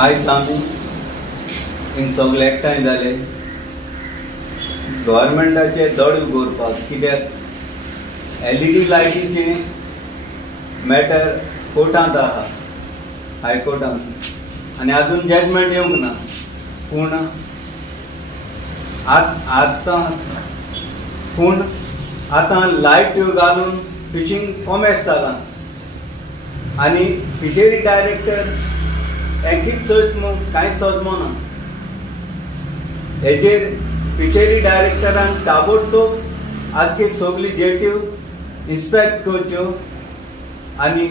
आयज आमी हिंग सगळे एकठांय जाले गव्हर्मेंटाचे दड उगोवपाक, कित्याक LED लायटीचे मॅटर कोर्टांत आहा, हायकोर्टांत, आनी आजून जजमेंट येवंक ना. पूण आतां लायट घालून फिशींग कॉमर्स जालां आनी फिशरी डायरेक्टर एकीच चोयत म्हूण कांयच सोदमो ना. हेजेर फिशरी डायरेक्टरान ताबडतोब आख्खी सगळी जेट्यो इन्स्पेक्ट करच्यो आनी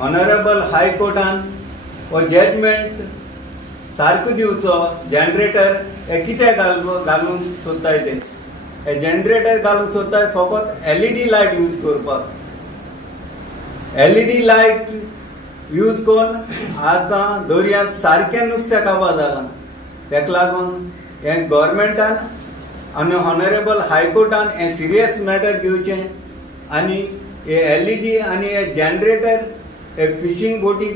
ऑनरेबल हायकोर्टान हो जजमेंट सारको दिवचो. जनरेटर हे कितें घालूंक सोदताय ते, हे जनरेटर घालूंक सोदताय फकत LED लायट यूज करपाक. LED लायट यूज करून आतां दर्यांत सारकें नुस्तें काबार जालां. तेका लागून हे गव्हर्मेंटान आनी ऑनरेबल हायकोर्टान हे सिरियस मॅटर घेवचें आनी हे LED आनी हे जनरेटर हे फिशींग बोटीक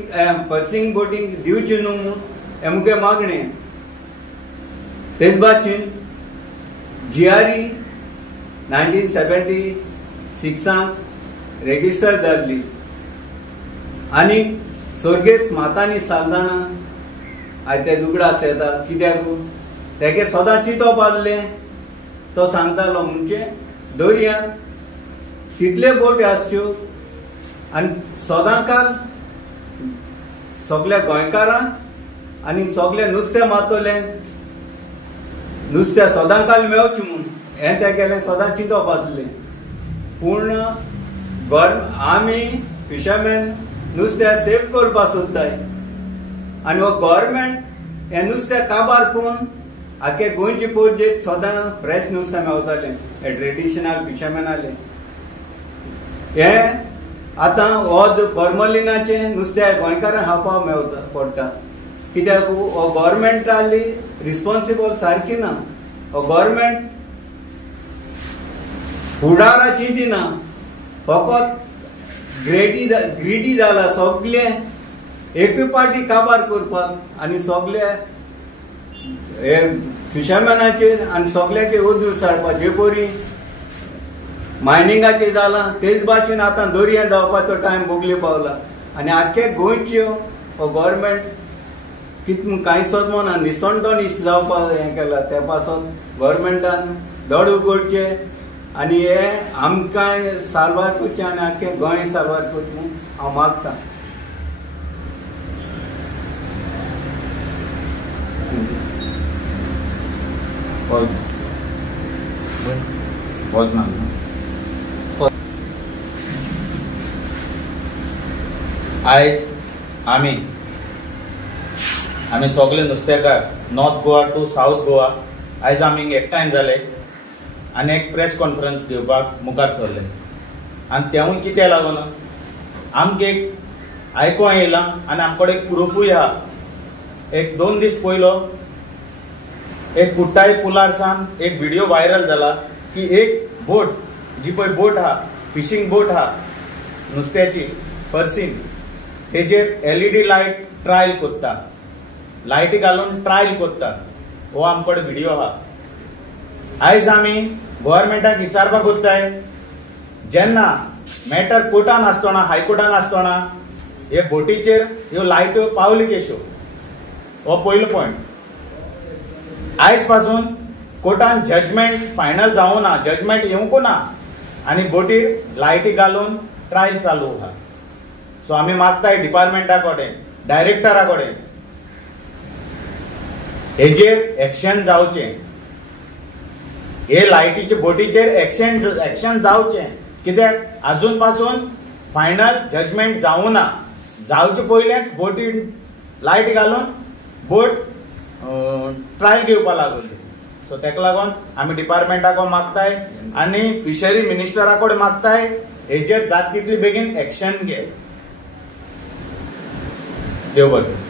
पर्सिंग बोटीक दिवचे न्हू म्हूण हे मुगे मागणें. तेच भाशेन GRE 1976 रेजिस्टर जाल्ली आनी सोर्गेस मातानी साल्दाना आयज ते उगडास येता. कित्याक तेगे सदां चिंतप आसलें. तो सांगतालो म्हणजे दर्यांत कितले बोटी आसच्यो आनी सदांकाल सगळ्या गोंयकारांक आनी सगळे नुस्तें मातोल्यांक नुस्तें सदांकाल मेळचें म्हूण हें तेगेलें सदां चिंतप आसलें. पूण आमी फिशरमॅन नुस्तें सेव करपाक सोदताय आनी हो गव्हर्मेंट हें नुस्तें काबार करून आख्खे गोंयचे पोरजेक सदां फ्रेश नुस्तें मेळटालें. हे ट्रेडिशनल फिशरमॅनालें हें आतां वोद फॉर्मलिनाचें नुस्तें गोंयकारांक खावपाक मेळटा पडटा. कित्याक हो गव्हर्मेंटाली रिस्पॉन्सिबल सारकी ना. हो गव्हर्मेंट फुडाराची दिना, फकत ग्रिडी जाला सगळे एकूय पार्टी काबार करपाक आनी सगळे हे फिशरमॅनाचेर आनी सगळ्याचेर उदूर सारपाक. जे परी मायनिंगाचेर जालां तेच भाशेन आतां दर्या जावपाचो टायम भोगले पावला आनी आख्खे गोंयच्यो हो गव्हर्मेंट कितें कांय सोदमो ना. निसंटोनीस जावपाक हें केलां. त्या पासून गव्हर्मेंटान दड उगडचें आनी हे आमकां सारवार करचें आनी आख्खे गोंय सारवार करचें म्हूण हांव मागतां. आयज आमी सगळे नुस्तेकार north Goa to south Goa आयज आमी एकठांय जाले आनी एक प्रेस कॉन्फरन्स घेवपाक मुखार सरले. आनी तेवूय कित्याक लागून आमकां एक आयकूंक येयलां आनी आमचे कडेन एक प्रुफूय आहा. एक 2 दीस पयलो एक कुट्टाई पुलारसान एक व्हिडिओ व्हायरल जाला की एक बोट जी पळय बोट आहा, फिशींग बोट आहा नुस्त्याची पर्सीन, तेजेर LED लायट ट्रायल कोत्ता, लायटी घालून ट्रायल कोत्ता. हो आमचे कडेन व्हिडिओ आहा. आयज आमी गव्हर्मेंटाक विचारपाक सोदताय, जेन्ना मॅटर कोर्टान आसतना हायकोर्टान आसतना हे बोटीचेर ह्यो लायट्यो पावली केश्यो. हो पयलो पॉयंट. आयज पासून कोर्टान जजमेंट फायनल जावं ना, जजमेंट येवंक ना आनी बोटीर लायटी घालून ट्रायल चालू आहा. सो आमी मागताय डिपार्टमेंटा कडेन, डायरेक्टरा कडेन हेजेर एक्शन जावचें. हे लायटीचे बोटीचेर एक्शन जावचें. कित्याक आजून पासून फायनल जजमेंट जावं ना. जावचे पयलेच बोटी लायट घालून बोट ट्रायल घेवपाक लागली. सो तेका लागून आमी डिपार्टमेंटाक मागताय आनी फिशरी मिनिस्टरा कडेन मागताय हेजेर जाता तितली बेगीन एक्शन घे. देव बरें.